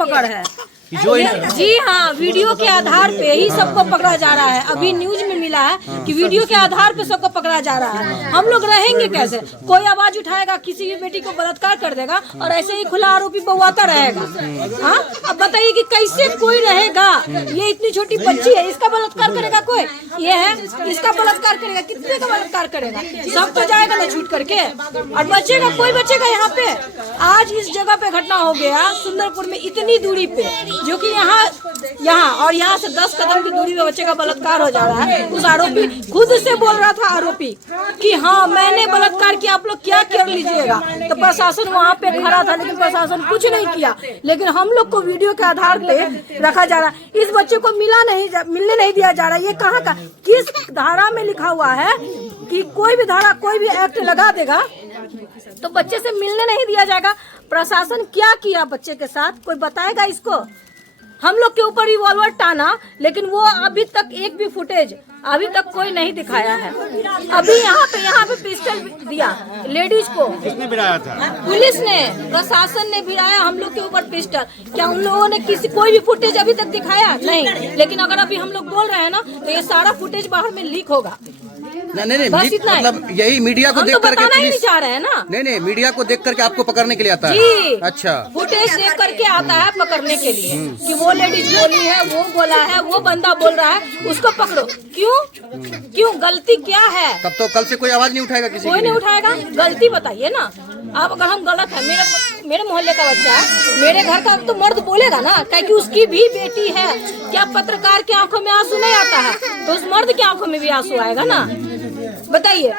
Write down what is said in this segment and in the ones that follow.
पकड़ है जी हाँ, वीडियो के आधार पे ही सबको पकड़ा जा रहा है। अभी न्यूज में मिला है कि वीडियो के आधार पे सबको पकड़ा जा रहा है। हम लोग रहेंगे कैसे? कोई आवाज उठाएगा, किसी भी बेटी को बलात्कार कर देगा और ऐसे ही खुला आरोपी बउआता रहेगा। हाँ, अब बताइए कि कैसे कोई रहेगा? ये इतनी छोटी बच्ची है, इसका बलात्कार करेगा कोई? ये है, इसका बलात्कार करेगा, कितने का बलात्कार करेगा? सब तो जाएगा ना छूट करके, और बचेगा कोई? बचेगा यहाँ पे? आज इस जगह पे घटना हो गया सुंदरपुर में, इतनी दूरी पे, जो कि यहाँ और यहाँ से 10 कदम की दूरी में बच्चे का बलात्कार हो जा रहा है। उस आरोपी खुद से बोल रहा था आरोपी कि हाँ मैंने बलात्कार किया, आप लोग क्या कर लीजिएगा। तो प्रशासन वहाँ पे खड़ा था, लेकिन प्रशासन कुछ नहीं किया। लेकिन हम लोग को वीडियो के आधार पे रखा जा रहा है। इस बच्चे को मिलने नहीं दिया जा रहा। ये कहाँ का, किस धारा में लिखा हुआ है कि कोई भी धारा, कोई भी एक्ट लगा देगा तो बच्चे से मिलने नहीं दिया जाएगा? प्रशासन क्या किया बच्चे के साथ, कोई बताएगा इसको? हम लोग के ऊपर रिवॉल्वर टाना, लेकिन वो अभी तक एक भी फुटेज अभी तक कोई नहीं दिखाया है। अभी यहाँ पे पिस्टल दिया लेडीज को, किसने भिड़ाया था? पुलिस ने, प्रशासन ने भिड़ाया हम लोग के ऊपर पिस्टल। क्या उन लोगों ने कोई भी फुटेज अभी तक दिखाया? नहीं। लेकिन अगर अभी हम लोग बोल रहे हैं ना, तो ये सारा फुटेज बाहर में लीक होगा। नहीं, बस इतना मतलब यही मीडिया को हम देख तो करके बताना ही नहीं चाह रहे हैं ना। नहीं, मीडिया को देख करके आपको पकड़ने के लिए आता है जी। अच्छा, फुटेज देख करके आता है पकड़ने के लिए कि वो लेडीज बोली है, वो बोला है, वो बंदा बोल रहा है, उसको पकड़ो। क्यों गलती क्या है? तब तो कल से कोई आवाज नहीं उठाएगा, किसी कोई नहीं उठाएगा। गलती बताइए ना आप। अगर हम गलत है, मेरे मोहल्ले का बच्चा है, मेरे घर का तो मर्द बोलेगा ना, क्योंकि उसकी भी बेटी है। क्या पत्रकार की आंखों में आंसू नहीं आता है? तो उस मर्द की आंखों में भी आंसू आएगा ना। बताइए,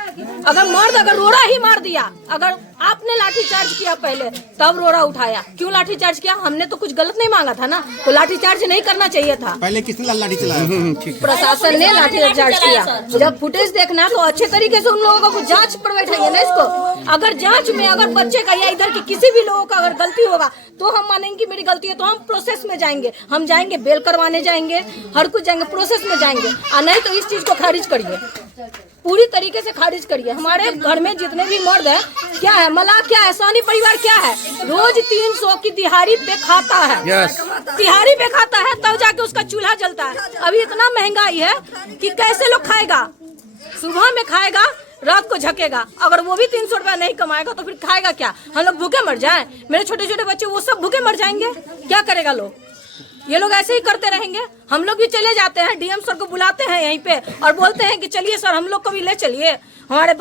अगर मर्द अगर रोड़ा ही मार दिया, अगर आपने लाठी चार्ज किया पहले तब रोड़ा उठाया, क्यों लाठी चार्ज किया? हमने तो कुछ गलत नहीं मांगा था ना, तो लाठी चार्ज नहीं करना चाहिए था। पहले किसने लाठी चलाया? प्रशासन ने लाठी चार्ज किया। जब फुटेज देखना तो अच्छे तरीके से उन लोगों को जांच पर बैठाइए ना इसको। अगर जांच में अगर बच्चे का या इधर की किसी भी लोगों का अगर गलती होगा तो हम मानेंगे कि मेरी गलती है, तो हम प्रोसेस में जाएंगे। हम जाएंगे, बेल करवाने जाएंगे, हर कुछ जाएंगे, प्रोसेस में जाएंगे। और नहीं तो इस चीज को खारिज करिए, पूरी तरीके से खारिज करिए। हमारे घर में जितने भी मर्द है, क्या है मलाह, क्या है सानी परिवार, क्या है रोज 300 की दिहाड़ी पे खाता है। दिहाड़ी पे खाता है तब जाके उसका चूल्हा जलता है। अभी इतना महंगाई है कि कैसे लोग खाएगा? सुबह में खाएगा, रात को झकेगा। अगर वो भी 300 रुपया नहीं कमाएगा तो फिर खाएगा क्या? हम लोग भूखे मर जाएं? मेरे छोटे छोटे बच्चे वो सब भूखे मर जाएंगे? क्या करेगा लोग? ये लोग ऐसे ही करते रहेंगे। हम लोग भी चले जाते हैं, डीएम सर को बुलाते हैं यहीं पे और बोलते हैं कि चलिए सर हम लोग को भी ले चलिए, हमारे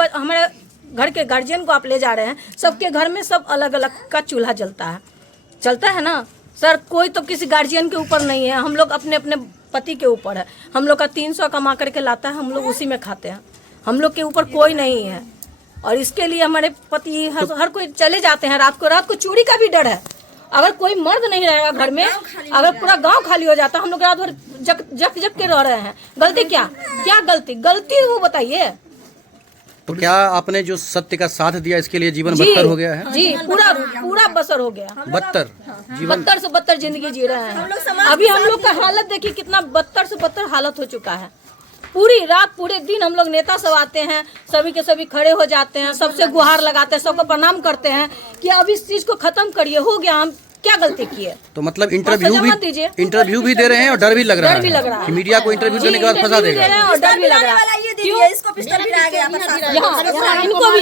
घर के गार्जियन को आप ले जा रहे हैं। सबके घर में सब अलग अलग का चूल्हा चलता है ना सर। कोई तो किसी गार्जियन के ऊपर नहीं है, हम लोग अपने अपने पति के ऊपर है। हम लोग का 300 कमा करके लाता है, हम लोग उसी में खाते हैं। हम लोग के ऊपर कोई नहीं है, और इसके लिए हमारे पति हर कोई चले जाते हैं। रात को चोरी का भी डर है। अगर कोई मर्द नहीं रहेगा घर में, अगर पूरा गांव खाली हो जाता, हम लोग रात भर जक के रह रहे हैं। गलती क्या गलती वो बताइए। तो क्या आपने जो सत्य का साथ दिया इसके लिए जीवन बदतर हो गया है? जी, पूरा बसर हो गया। बदतर से बदतर जिंदगी जी रहे हैं। अभी हम लोग का हालत देखिए, कितना बदतर से बदतर हालत हो चुका है। पूरी रात पूरे दिन हम लोग नेता सब आते हैं, सभी के सभी खड़े हो जाते हैं, सबसे गुहार लगाते हैं, सबको प्रणाम करते हैं कि अब इस चीज को खत्म करिए, हो गया, हम क्या गलती किए। तो मतलब इंटरव्यू भी दे रहे हैं और डर भी लग रहा है कि मीडिया को इंटरव्यू देने के बाद फंसा देगा, और डर भी लग रहा है।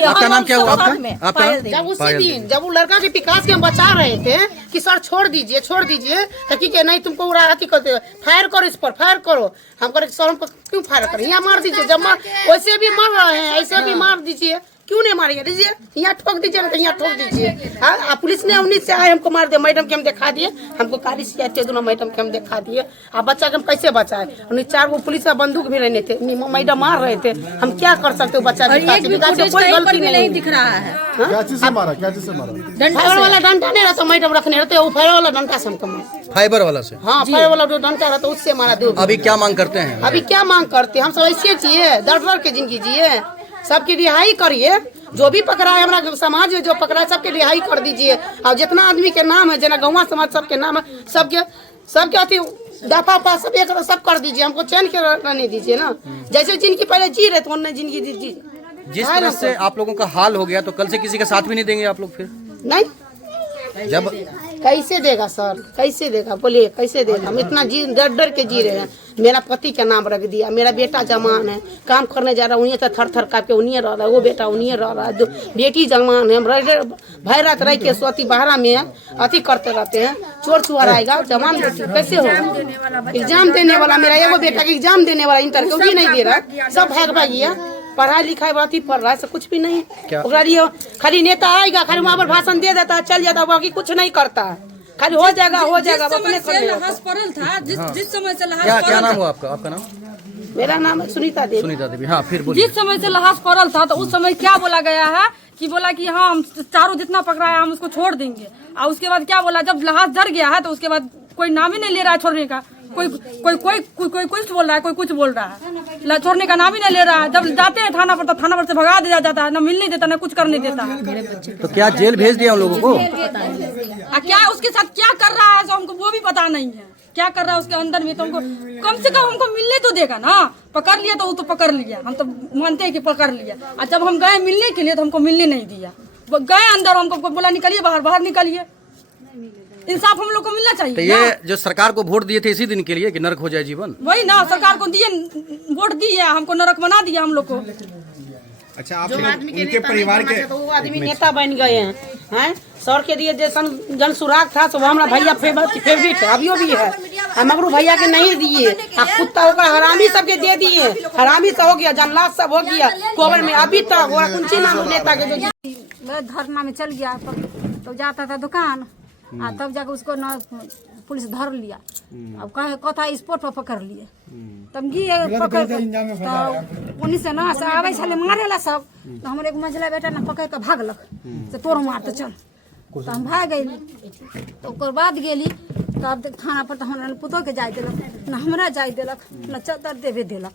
आपका नाम क्या हुआ? आपका? जब वो लड़का के विकास के हम बचा रहे थे कि सर छोड़ दीजिए ताकि के नहीं तुमको अथी करते, फायर करो, इस पर फायर करो। हम करे सर हमको क्यों फायर करें, यहाँ मार दीजिए। जब वैसे भी मर रहे हैं, ऐसे भी मार दीजिए, क्यों नहीं मारिए? दीजिए, यहाँ ठोक दीजिए ना, तो यहाँ ठोक दीजिए। हाँ, पुलिस ने 19 से आए हमको मार दिया। मैडम के हम दिखा दिए, हमको कारी शिकायत दोनों मैडम के हम दिखा दिए। अब बच्चा के हम कैसे बचाए? 4 गो पुलिस का बंदूक भी रहने थे, मैडम मार रहे थे, हम क्या कर सकते? बच्चा कोई गलती नहीं दिख रहा है। क्या चीज से मारा? फाइबर वाला डंडा नहीं रहता, मैडम रखने रहते, वो फाइबर वाला डंडा से हमको मारा। फाइबर वाला से? हाँ, फाइबर वाला जो डंडा रहता उससे मारा। अभी क्या मांग करते हैं? अभी क्या मांग करते हैं? हम सब ऐसे जिए, डर के जिंदगी जिए। सबकी रिहाई करिए, जो भी पकड़ा है हमारा समाज में, जो पकड़ा है सबके रिहाई कर दीजिए। और जितना आदमी के नाम है, जना गौवा समाज सबके नाम है, सबके अति दफा सब कर दीजिए। हमको चैन के रहने दीजिए ना। जैसे जिनकी पहले जी रहे तो उन्हें जिंदगी दीजिए। जिस तरह से आप लोगों का हाल हो गया, तो कल से किसी का साथ भी नहीं देंगे आप लोग फिर? नहीं, कैसे देगा सर, कैसे देगा बोलिए, कैसे देगा? हम इतना जी डर डर के जी रहे हैं। मेरा पति का नाम रख दिया, मेरा बेटा जवान है, काम करने जा रहा है, उन्हीं से थर थर काँप के उन्हीं रह रहा है, वो बेटा उन्हीं रह रहा है, बेटी जवान है। हम भर रात रह के सोती बहरा में अति करते रहते हैं। चोर चुहार आएगा, जवान बेटी कैसे होगा? एग्जाम देने वाला मेरा एगो बेटा के एग्जाम देने वाला इंटर के भी नहीं दे रहा, सब भाग भागिया। पढ़ाई लिखाई बाती पढ़ रहा है, सब कुछ भी नहीं है। खाली नेता आएगा, खाली वहाँ पर भाषण दे देता है, चल जाता है, बाकी कुछ नहीं करता है। खाली हो जाएगा अपने कर लेगा। जिस समय से क्या नाम हुआ आपका? आपका नाम? मेरा नाम है सुनीता देवी। सुनीता देवी, हाँ फिर बोलिए। जिस समय से लहास पड़ल था तो उस समय क्या बोला गया है कि बोला कि हाँ हम चारों जितना पकड़ा है हम उसको छोड़ देंगे। और उसके बाद क्या बोला, जब लहास जड़ गया है तो उसके बाद कोई नाम ही नहीं ले रहा है छोड़ने का। कोई कोई कोई कोई कोई कुछ बोल रहा है, कोई कुछ बोल रहा है, छोड़ने का नाम ही नहीं ले रहा है। जब जाते हैं थाना पर तो थाना पर से भगा दिया जाता है, ना मिलने देता ना कुछ करने देता है। तो क्या जेल भेज दिया उन लोगों को? क्या उसके साथ क्या कर रहा है तो हमको वो भी पता नहीं है। क्या कर रहा है उसके अंदर में, तो हमको कम से कम हमको मिलने तो देगा ना। पकड़ लिया तो वो तो पकड़ लिया, हम तो मानते हैं कि पकड़ लिया। और जब हम गए मिलने के लिए तो हमको मिलने नहीं दिया। गए अंदर, हमको बोला निकलिए बाहर, बाहर निकलिए। इंसाफ हम लोग को मिलना चाहिए। तो ये जो सरकार को वोट दिए थे इसी दिन के लिए कि नरक हो जाए जीवन, वही ना सरकार को दिए, वोट दिए, हमको नरक बना दिया हम लोग को। अच्छा, आप जो आदमी के उनके परिवार के तो वो आदमी नेता बन गए हैं। सर के दिए जैसा जन सुराग था सब हमारा भैया फेवरेट है, अभियो भी है। हम मगरू भैया के नहीं दिए, कुत्ता होकर हरामी सबके दे दिए। हरामी सब हो गया, जनलाश सब हो गया कोबर में। अभी तक कौन सी नाम नेता के जो धरना में चल गया तो जाता था दुकान, तब जाकर उसको न पुलिस धर लिया। अब कथा स्पोर्ट पर पकड़ लिए, तब गए पकड़ तो उन्हीं से ना आवे छले मारेला सब। तो हमारे एक मंझला बेटा ना पकड़ के भागलक तो तोर मार तो चल, तो हम भाग गए। तो ओकर बाद गेली तब थाना पर तो हमरा पुतो के जाय देलक, न हमरा जाय देलक, न चदर देवे देलक।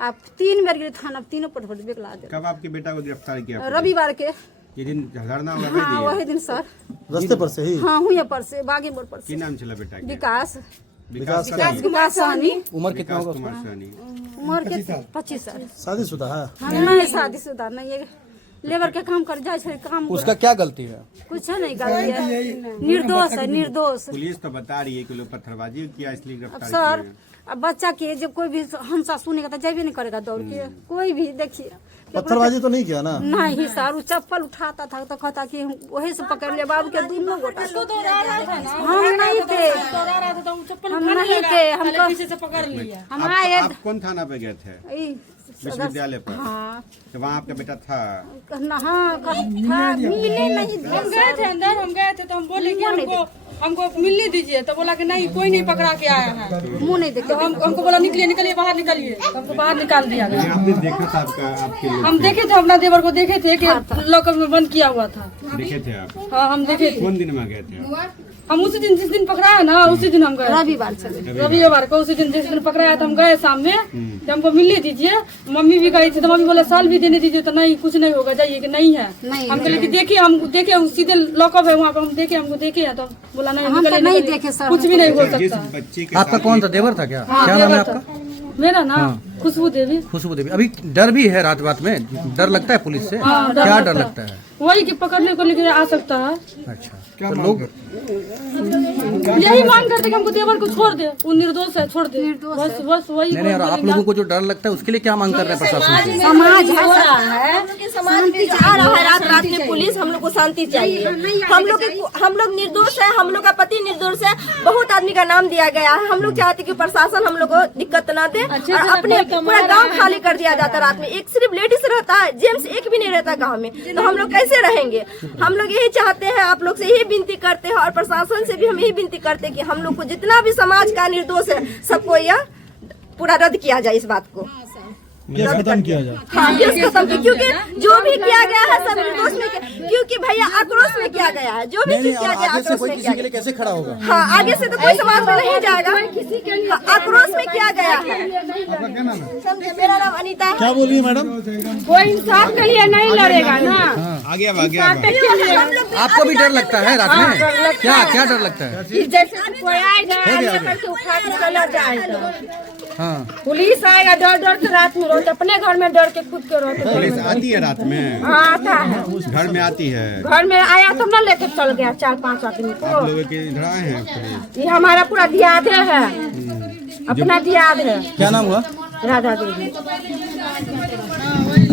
आप 3 बार गेली थाना, तीनों पट बेकला दे। कब आपके बेटा को गिरफ्तार किया? रविवार के ये दिन धरना हुआ? हाँ वही दिन सर, रास्ते पर से ही। हाँ हुए पर से बागी मोड़ पर की से। नाम चला बेटा के? विकास विकास सहनी। उम्र कितना होगा? कुमार सहनी। उम्र के 25 साल। शादीशुदा है? हाँ नहीं शादीशुदा नहीं, ये लेबर के काम कर जाए छे काम। उसका क्या गलती है? कुछ नहीं गलती है, निर्दोष है, निर्दोष। पुलिस तो बता रही है कि लोग पत्थरबाजी किया इसलिए अब गिरफ्तार सर किए हैं। अब बच्चा के जब कोई भी हंसा सुनेगा तो जाबे नहीं करेगा दौड़ के, कोई भी देखिए। पत्थरबाजी तो नहीं किया ना? नहीं सर, वो चप्पल उठाता था तो कहता कि वही से पकड़ लिया बाबू के दोनों गोटा। हम नहीं थे, हम नहीं थे, हमको पकड़ लिया। हम आए आप कौन थाना पे गए थे? विश्वविद्यालय पर? हाँ तो वहाँ आपका बेटा था? हाँ था, मिले नहीं। हम गए थे अंदर, हम गए थे तो हम बोले कि हमको मिलने दीजिए। तो बोला कि नहीं कोई नहीं पकड़ा के आया है। मुँह नहीं देखे। तो हमको बोला निकलिए निकलिए बाहर निकलिए, हमको बाहर निकाल दिया गया। आपने देखा था आपके लोग? हम देखे थे, अपना देवर को देखे थे कि लॉकअप में बंद किया हुआ था। देखे थे आप? हाँ हम देखे थे। कौन दिन में गए थे? हम उसी दिन जिस दिन पकड़ा है ना उसी दिन हम गए। रविवार चले, रविवार को उसी दिन जिस दिन पकड़ा है तो हम गए शाम में। जब हमको मिलने दीजिए, मम्मी भी गई थी तो मम्मी बोले साल भी देने दीजिए। तो नहीं कुछ नहीं होगा, जाइए कि नहीं है। हम बोले कि देखिए, हम देखे सीधे लॉकअप है वहाँ पे, हम देखे, हमको देखे है। तो बोला नहीं हम तो नहीं देखे सर, कुछ भी नहीं हो जिस सकता। बच्चे के आपका कौन सा देवर था? क्या क्या नाम है आपका? मेरा ना खुशबू देवी। खुशबू देवी। अभी डर भी है रात रात में? डर लगता है पुलिस से? क्या डर लगता है? वही कि पकड़ने को लेकर आ सकता है। अच्छा, तो लोग यही मांग करते कि हमको देवर को छोड़ दे, वो निर्दोष है, छोड़ दे, बस बस वही। नहीं, और आप लोगों को जो डर लगता है उसके लिए क्या मांग कर रहे हैं प्रशासन से? समाज हो रहा है, समाज में जा रहा है रात रात में पुलिस। हम लोग को शांति चाहिए। हम लोग निर्दोष है, हम लोग का पति निर्दोष है। बहुत आदमी का नाम दिया गया है। हम लोग चाहते कि प्रशासन हम लोग को दिक्कत न दे। और अपने पूरा गांव खाली कर दिया जाता रात में। एक सिर्फ लेडीज रहता है, जेंट्स एक भी नहीं रहता गांव में। तो हम लोग कैसे रहेंगे? हम लोग यही चाहते हैं, आप लोग से यही विनती करते हैं और प्रशासन से भी हम यही विनती करते हैं कि हम लोग को जितना भी समाज का निर्दोष है सबको यह पूरा रद्द किया जाए। इस बात को खत्म किया जाए। हाँ केस खत्म किया, क्योंकि जो भी किया गया है सब निर्दोष में, क्योंकि भैया आक्रोश में किया गया है। जो भी चीज किया गया आगे से आक्रोश कोई में किसी किया के लिए कैसे खड़ा होगा? गया। हाँ आगे से तो कोई समाज में नहीं जाएगा। हाँ, आक्रोश में किया गया है। समझे? मेरा नाम अनीता है। क्या बोल रही है मैडम? कोई इंसाफ के लिए नहीं लड़ेगा ना। आगे आपको भी डर लगता है रात में? क्या क्या डर लगता है? जैसे कोई आएगा उठा के चला जाएगा, हाँ, पुलिस आएगा, डर डर से रात में तो अपने घर में डर के खुद के रहते हैं। पुलिस आती है रात में? हाँ आता है, घर में आती है? घर में आया तो ना लेके चल गया 4-5 आदमी को। आप लोगों के इधर आए हैं पुलिस? ये हमारा पूरा दियाद है, अपना दियाद है। क्या नाम हुआ? राधा देवी।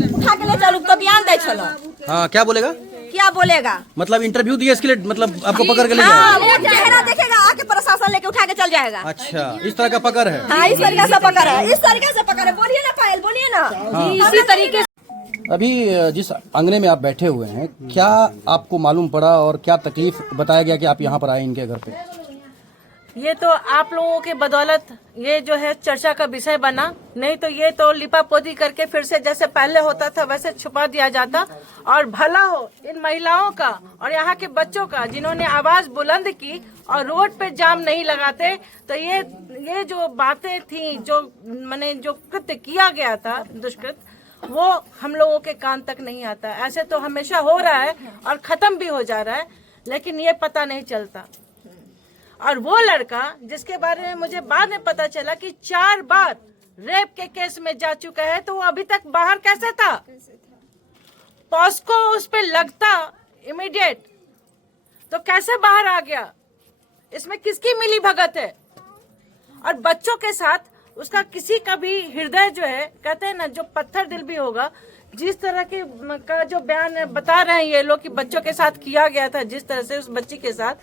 उठा के ले चलो तो बयान दे चलो। हाँ, क्या बोलेगा? क्या बोलेगा? मतलब इंटरव्यू दिया इसके लिए, मतलब आपको पकड़ के ले हाँ, जाएगा? वो चेहरा देखेगा, आके प्रशासन लेके उठा के चल जाएगा। अच्छा, इस तरह का पकड़ है? हाँ, इस तरीके से पकड़ है, इस तरीके से पकड़ है। बोलिए ना पायल, बोलिए ना। इसी तरीके अभी जिस अंगने में आप बैठे हुए हैं, क्या आपको मालूम पड़ा और क्या तकलीफ बताया गया कि आप यहाँ पर आए इनके घर पे? ये तो आप लोगों के बदौलत ये जो है चर्चा का विषय बना, नहीं तो ये तो लिपापोती करके फिर से जैसे पहले होता था वैसे छुपा दिया जाता। और भला हो इन महिलाओं का और यहाँ के बच्चों का जिन्होंने आवाज बुलंद की और रोड पे जाम नहीं लगाते, तो ये जो बातें थी, जो मैंने जो कृत्य किया गया था दुष्कृत, वो हम लोगों के कान तक नहीं आता। ऐसे तो हमेशा हो रहा है और खत्म भी हो जा रहा है, लेकिन ये पता नहीं चलता। और वो लड़का जिसके बारे में मुझे बाद में पता चला कि 4 बार रेप के केस में जा चुका है, तो वो अभी तक बाहर कैसे था? पॉस्को उस पे लगता इमीडिएट, तो कैसे बाहर आ गया? इसमें किसकी मिली भगत है? और बच्चों के साथ उसका किसी का भी हृदय जो है, कहते हैं ना, जो पत्थर दिल भी होगा। जिस तरह के का जो बयान बता रहे हैं ये लोग कि बच्चों के साथ किया गया था, जिस तरह से उस बच्ची के साथ,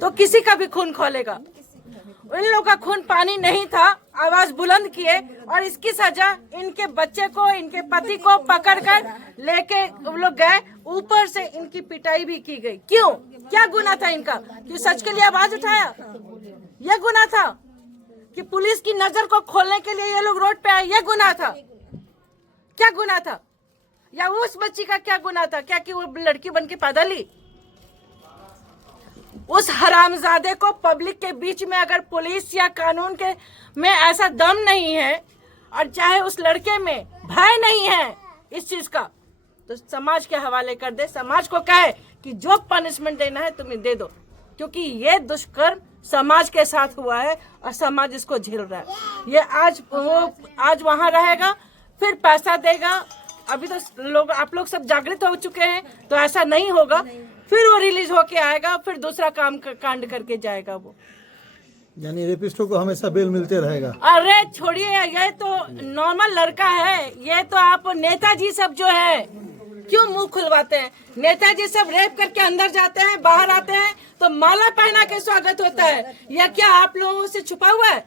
तो किसी का भी खून खौलेगा। इन लोगों का खून पानी नहीं था, आवाज बुलंद किए, और इसकी सजा इनके बच्चे को, इनके पति को पकड़कर लेके वो लोग गए। ऊपर से इनकी पिटाई भी की गई। क्यों? क्या गुनाह था इनका? कि सच के लिए आवाज उठाया? यह गुनाह था कि पुलिस की नजर को खोलने के लिए ये लोग रोड पे आए? यह गुनाह था? क्या गुनाह था? या उस बच्ची का क्या गुनाह था? क्या कि वो लड़की बन के पैदा ली? उस हरामजादे को पब्लिक के बीच में अगर पुलिस या कानून के में ऐसा दम नहीं है, और चाहे उस लड़के में भय नहीं है इस चीज का, तो समाज के हवाले कर दे। समाज को कहे कि जो पनिशमेंट देना है तुम्हें दे दो, क्योंकि ये दुष्कर्म समाज के साथ हुआ है और समाज इसको झेल रहा है। ये आज वहां रहेगा, फिर पैसा देगा। अभी तो लोग, आप लोग सब जागृत हो चुके हैं, तो ऐसा नहीं होगा। फिर वो रिलीज होके आएगा, फिर दूसरा कांड करके जाएगा वो। यानी रेपिस्टों को हमेशा बेल मिलते रहेगा? अरे छोड़िए, ये तो नॉर्मल लड़का है। ये तो आप नेताजी सब जो है, क्यों मुंह खुलवाते हैं? नेताजी सब रेप करके अंदर जाते हैं, बाहर आते हैं तो माला पहना के स्वागत होता है। यह क्या आप लोगों से छुपा हुआ है?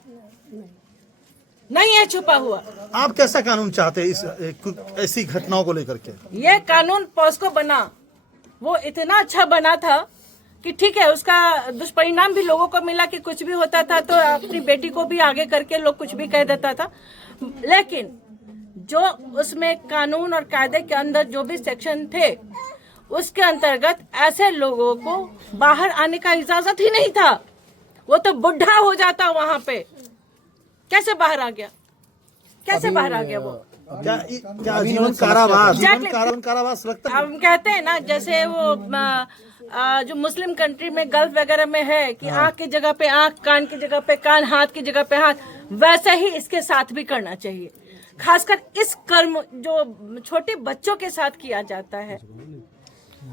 नहीं है छुपा हुआ। आप कैसा कानून चाहते हैं इस ऐसी घटनाओं को लेकर के? ये कानून पॉस्को बना, वो इतना अच्छा बना था कि ठीक है, उसका दुष्परिणाम भी लोगों को मिला कि कुछ भी होता था तो अपनी बेटी को भी आगे करके लोग कुछ भी कह देता था। लेकिन जो उसमें कानून और कायदे के अंदर जो भी सेक्शन थे, उसके अंतर्गत ऐसे लोगों को बाहर आने का इजाजत ही नहीं था। वो तो बुढ़ा हो जाता वहां पे। कैसे बाहर आ गया? कैसे बाहर आ गया वो? क्या जीवन कारावास लगता है? हम कहते हैं ना, जैसे वो जो मुस्लिम कंट्री में, गल्फ वगैरह में है कि आंख की जगह पे आंख, कान की जगह पे कान, हाथ की जगह पे हाथ, वैसे ही इसके साथ भी करना चाहिए। खासकर इस कर्म जो छोटे बच्चों के साथ किया जाता है।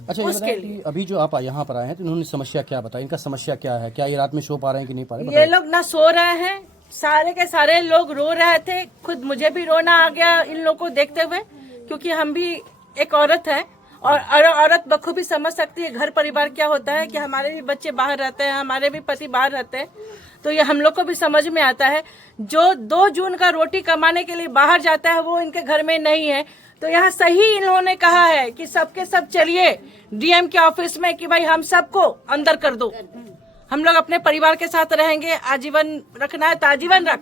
अच्छा, उसके लिए अभी जो आप यहाँ पर आए हैं, तो इन्होंने समस्या क्या बताई? इनका समस्या क्या है? क्या ये रात में सो पा रहे हैं कि नहीं पा रहे? ये लोग ना सो रहे हैं, सारे के सारे लोग रो रहे थे। खुद मुझे भी रोना आ गया इन लोगों को देखते हुए, क्योंकि हम भी एक औरत है और औरत बखूबी समझ सकती है घर परिवार क्या होता है, कि हमारे भी बच्चे बाहर रहते हैं, हमारे भी पति बाहर रहते हैं, तो ये हम लोग को भी समझ में आता है। जो 2 जून का रोटी कमाने के लिए बाहर जाता है, वो इनके घर में नहीं है। तो यहाँ सही इन्होंने कहा है कि सबके सब चलिए डीएम के ऑफिस में कि भाई हम सबको अंदर कर दो, हम लोग अपने परिवार के साथ रहेंगे। आजीवन रखना है तो आजीवन रख,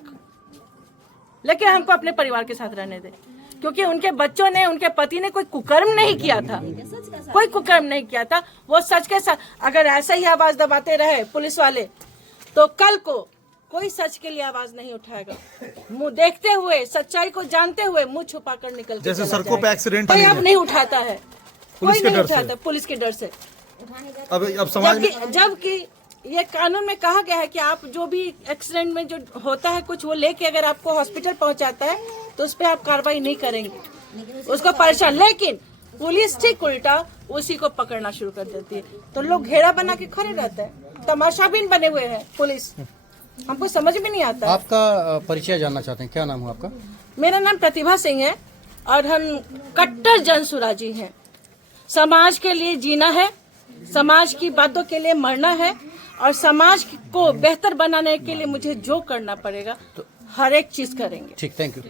लेकिन हमको अपने परिवार के साथ रहने दे, क्योंकि उनके बच्चों ने, उनके पति ने कोई कुकर्म नहीं किया था, कोई कुकर्म नहीं किया था। वो सच के साथ अगर ऐसे ही आवाज दबाते रहे पुलिस वाले, तो कल को कोई सच के लिए आवाज नहीं उठाएगा। मुंह देखते हुए, सच्चाई को जानते हुए मुंह छुपा कर निकल, जैसे सड़कों पे एक्सीडेंट कोई अब नहीं उठाता है, कोई नहीं उठाता पुलिस के डर से। अब समाज में, जबकि ये कानून में कहा गया है कि आप जो भी एक्सीडेंट में जो होता है कुछ वो लेके अगर आपको हॉस्पिटल पहुंचाता है तो उस पर आप कार्रवाई नहीं करेंगे, उसको परेशान। लेकिन पुलिस ठीक उल्टा उसी को पकड़ना शुरू कर देती है। तो लोग घेरा बना के खड़े रहते हैं, तमाशाबीन बने हुए हैं पुलिस, हमको समझ में नहीं आता। आपका परिचय जानना चाहते हैं, क्या नाम है आपका? मेरा नाम प्रतिभा सिंह है और हम कट्टर जनसुराजी हैं। समाज के लिए जीना है, समाज की बातों के लिए मरना है और समाज को बेहतर बनाने के लिए मुझे जो करना पड़ेगा हर एक चीज करेंगे। ठीक, थैंक यू।